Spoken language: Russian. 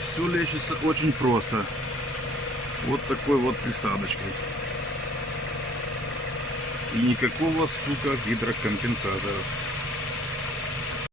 А все лечится очень просто. Вот такой вот присадочкой. И никакого стука гидрокомпенсаторов.